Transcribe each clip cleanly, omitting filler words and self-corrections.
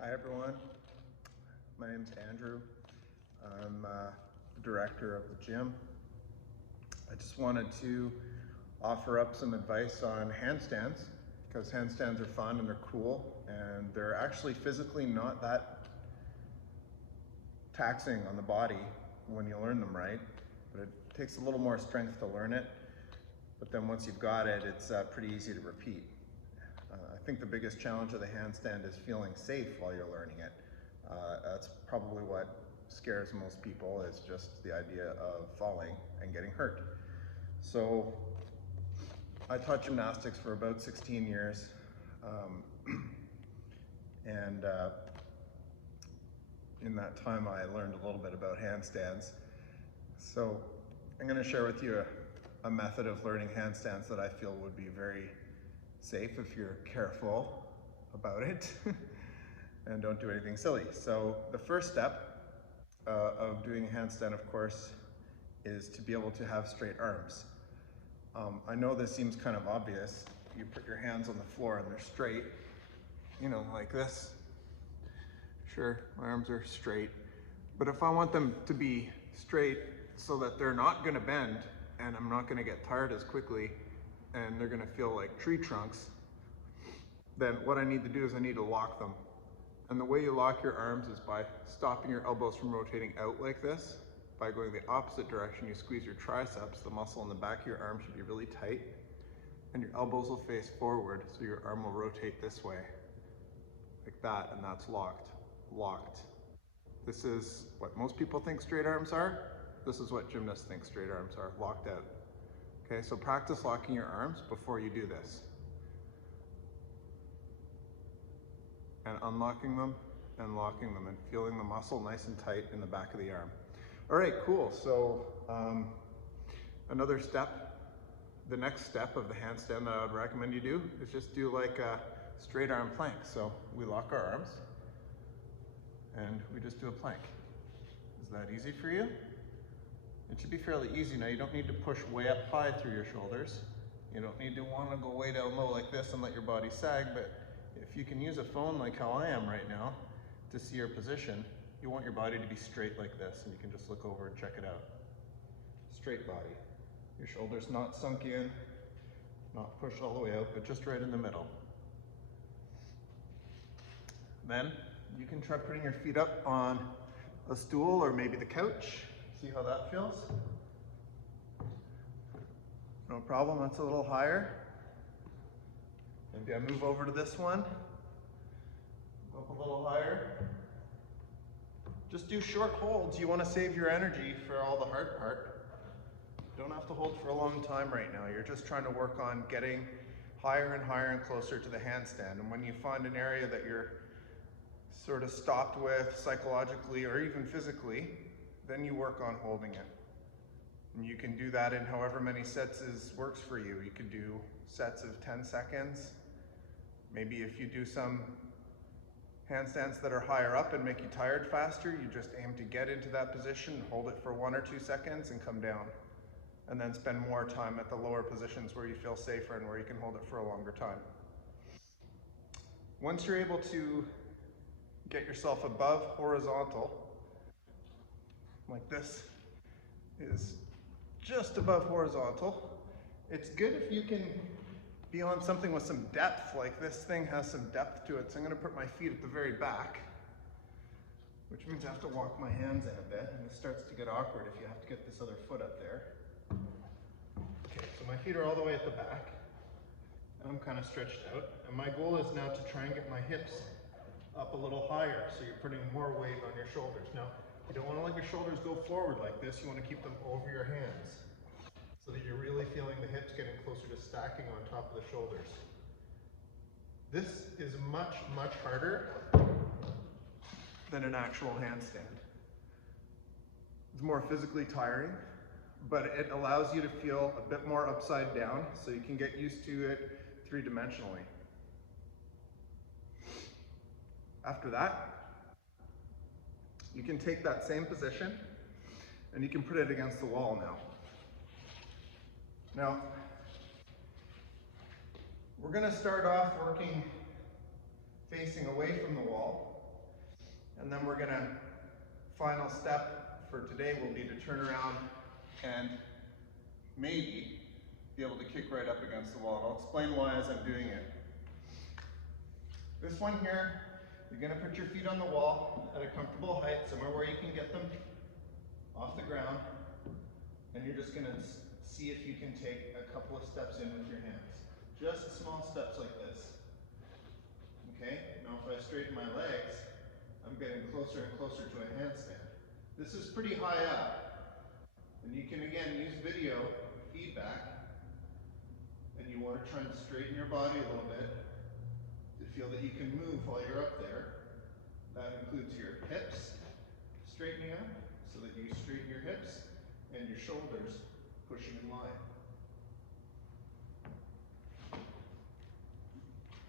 Hi everyone, my name's Andrew. I'm the director of the gym. I just wanted to offer up some advice on handstands because handstands are fun and they're cool and they're actually physically not that taxing on the body when you learn them right, but it takes a little more strength to learn it. But then once you've got it, it's pretty easy to repeat. I think the biggest challenge of the handstand is feeling safe while you're learning it. That's probably what scares most people, is just the idea of falling and getting hurt. So I taught gymnastics for about 16 years. And in that time I learned a little bit about handstands. So I'm going to share with you a method of learning handstands that I feel would be very safe if you're careful about it and don't do anything silly. So the first step of doing a handstand, of course, is to be able to have straight arms. I know this seems kind of obvious. You put your hands on the floor and they're straight, you know, like this. Sure, my arms are straight, but if I want them to be straight so that they're not gonna bend and I'm not gonna get tired as quickly and they're gonna feel like tree trunks, then what I need to do is I need to lock them. And the way you lock your arms is by stopping your elbows from rotating out like this. By going the opposite direction, you squeeze your triceps. The muscle in the back of your arm should be really tight, and your elbows will face forward, so your arm will rotate this way, like that, and that's locked. Locked. This is what most people think straight arms are. This is what gymnasts think straight arms are, locked out. Okay, so practice locking your arms before you do this. And unlocking them and locking them and feeling the muscle nice and tight in the back of the arm. All right, cool. So another step, the next step of the handstand that I would recommend you do is just do like a straight arm plank. So we lock our arms and we just do a plank. Is that easy for you? It should be fairly easy. Now you don't need to push way up high through your shoulders. You don't need to want to go way down low like this and let your body sag, but if you can use a phone like how I am right now to see your position, you want your body to be straight like this, and you can just look over and check it out. Straight body. Your shoulders not sunk in, not pushed all the way out, but just right in the middle. Then you can try putting your feet up on a stool or maybe the couch. See how that feels? No problem, that's a little higher. Maybe I move over to this one, go up a little higher. Just do short holds. You want to save your energy for all the hard part. Don't have to hold for a long time right now. You're just trying to work on getting higher and higher and closer to the handstand. And when you find an area that you're sort of stopped with psychologically or even physically, then you work on holding it. And you can do that in however many sets works for you. You could do sets of 10 seconds. Maybe if you do some handstands that are higher up and make you tired faster, you just aim to get into that position, hold it for 1 or 2 seconds and come down. And then spend more time at the lower positions where you feel safer and where you can hold it for a longer time. Once you're able to get yourself above horizontal, like this is just above horizontal, it's good if you can be on something with some depth, like this thing has some depth to it. So I'm gonna put my feet at the very back, which means I have to walk my hands in a bit, and it starts to get awkward if you have to get this other foot up there. Okay, so my feet are all the way at the back, and I'm kind of stretched out. And my goal is now to try and get my hips up a little higher, so you're putting more weight on your shoulders. Now, you don't want to let your shoulders go forward like this. You want to keep them over your hands, so that you're really feeling the hips getting closer to stacking on top of the shoulders. This is much, much harder than an actual handstand. It's more physically tiring, but it allows you to feel a bit more upside down, so you can get used to it three-dimensionally. After that, you can take that same position and you can put it against the wall now. Now, we're going to start off working facing away from the wall. And then we're gonna, final step for today will be to turn around and maybe be able to kick right up against the wall. And I'll explain why as I'm doing it. This one here, you're gonna put your feet on the wall at a comfortable height, somewhere where you can get them off the ground. And you're just gonna see if you can take a couple of steps in with your hands. Just small steps like this. Okay, now if I straighten my legs, I'm getting closer and closer to a handstand. This is pretty high up. And you can again use video feedback. And you want to try and straighten your body a little bit to feel that you can move while you're up there. That includes your hips straightening up so that you straighten your hips and your shoulders pushing in line.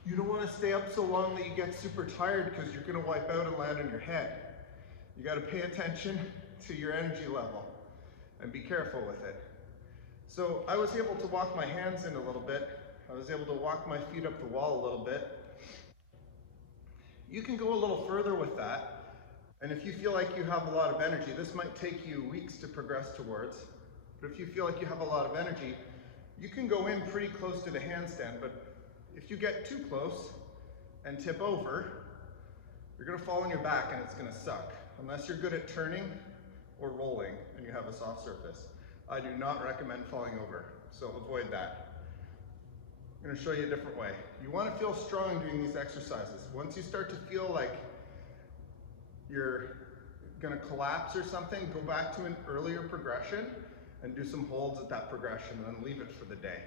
You don't want to stay up so long that you get super tired because you're going to wipe out and land on your head. You got to pay attention to your energy level and be careful with it. So I was able to walk my hands in a little bit. I was able to walk my feet up the wall a little bit. You can go a little further with that. And if you feel like you have a lot of energy, this might take you weeks to progress towards. But if you feel like you have a lot of energy, you can go in pretty close to the handstand. But if you get too close and tip over, you're gonna fall on your back and it's gonna suck. Unless you're good at turning or rolling and you have a soft surface. I do not recommend falling over, so avoid that. I'm gonna show you a different way. You wanna feel strong doing these exercises. Once you start to feel like you're gonna collapse or something, go back to an earlier progression and do some holds at that progression and then leave it for the day.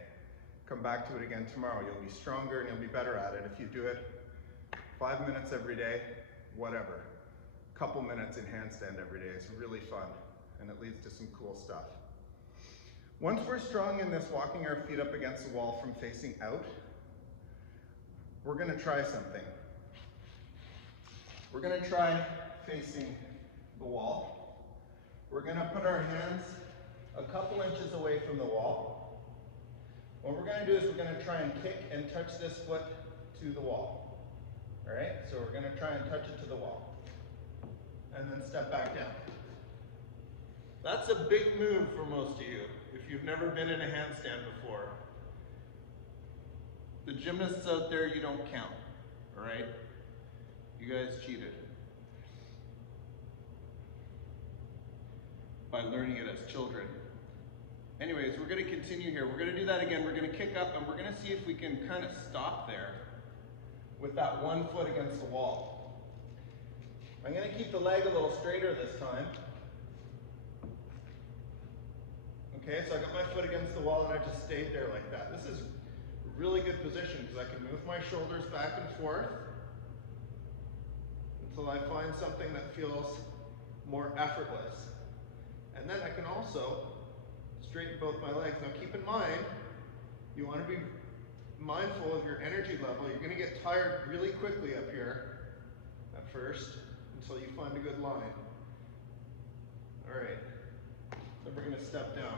Come back to it again tomorrow. You'll be stronger and you'll be better at it if you do it 5 minutes every day, whatever. A couple minutes in handstand every day. It's really fun and it leads to some cool stuff. Once we're strong in this walking our feet up against the wall from facing out, we're gonna try something. We're gonna try facing the wall. We're gonna put our hands a couple inches away from the wall. What we're gonna do is we're gonna try and kick and touch this foot to the wall. All right, so we're gonna try and touch it to the wall. And then step back down. That's a big move for most of you, if you've never been in a handstand before. The gymnasts out there, you don't count, all right? You guys cheated by learning it as children. Anyways, we're gonna continue here. We're gonna do that again. We're gonna kick up and we're gonna see if we can kind of stop there with that one foot against the wall. I'm gonna keep the leg a little straighter this time. Okay, so I got my foot against the wall and I just stayed there like that. This is a really good position because I can move my shoulders back and forth until I find something that feels more effortless. And then I can also straighten both my legs. Now keep in mind, you want to be mindful of your energy level. You're going to get tired really quickly up here at first until you find a good line. All right, then we're going to step down.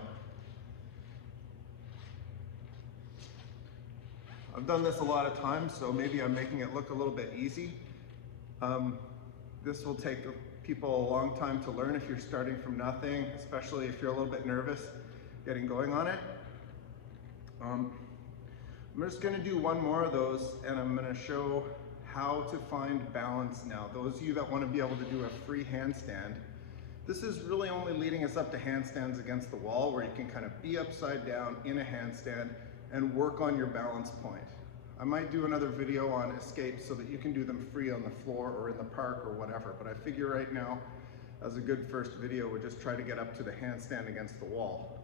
I've done this a lot of times, so maybe I'm making it look a little bit easy. This will take people a long time to learn if you're starting from nothing, especially if you're a little bit nervous getting going on it. I'm just gonna do one more of those and I'm gonna show how to find balance now. Those of you that wanna be able to do a free handstand, this is really only leading us up to handstands against the wall where you can kind of be upside down in a handstand and work on your balance point. I might do another video on escapes so that you can do them free on the floor or in the park or whatever, but I figure right now, as a good first video, we'll just try to get up to the handstand against the wall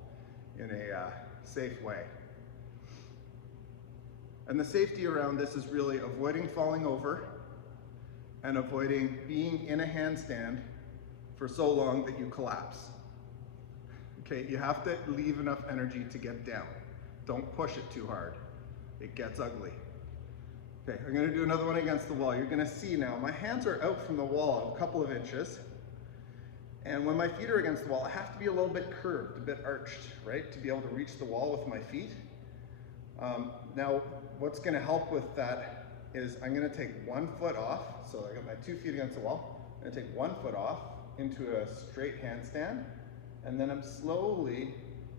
in a safe way. And the safety around this is really avoiding falling over and avoiding being in a handstand for so long that you collapse. Okay, you have to leave enough energy to get down. Don't push it too hard. It gets ugly. Okay, I'm gonna do another one against the wall. You're gonna see now, my hands are out from the wall a couple of inches. And when my feet are against the wall, I have to be a little bit curved, a bit arched, right? To be able to reach the wall with my feet. Now, what's gonna help with that is I'm gonna take one foot off. So I got my 2 feet against the wall I'm gonna take one foot off into a straight handstand, and then I'm slowly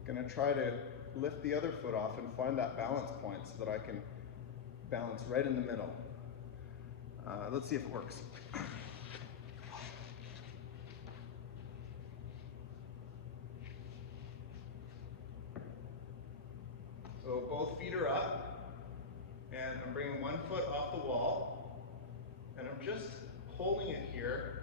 gonna try to lift the other foot off and find that balance point so that I can balance right in the middle. Let's see if it works. So both feet are up, and I'm bringing one foot off the wall, and I'm just holding it here.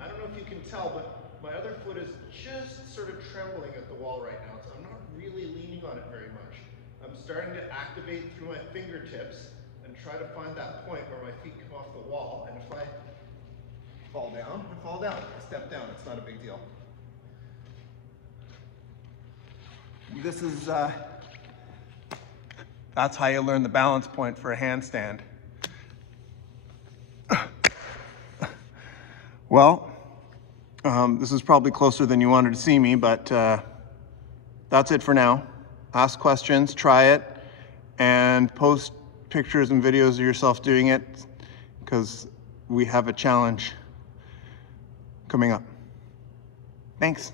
I don't know if you can tell, but my other foot is just sort of trembling at the wall right now, so I'm not really leaning on it very much. I'm starting to activate through my fingertips and try to find that point where my feet come off the wall, and if I fall down, I fall down. I step down, it's not a big deal. This is, that's how you learn the balance point for a handstand. Well, this is probably closer than you wanted to see me, but that's it for now. Ask questions, try it, and post pictures and videos of yourself doing it, because we have a challenge coming up. Thanks.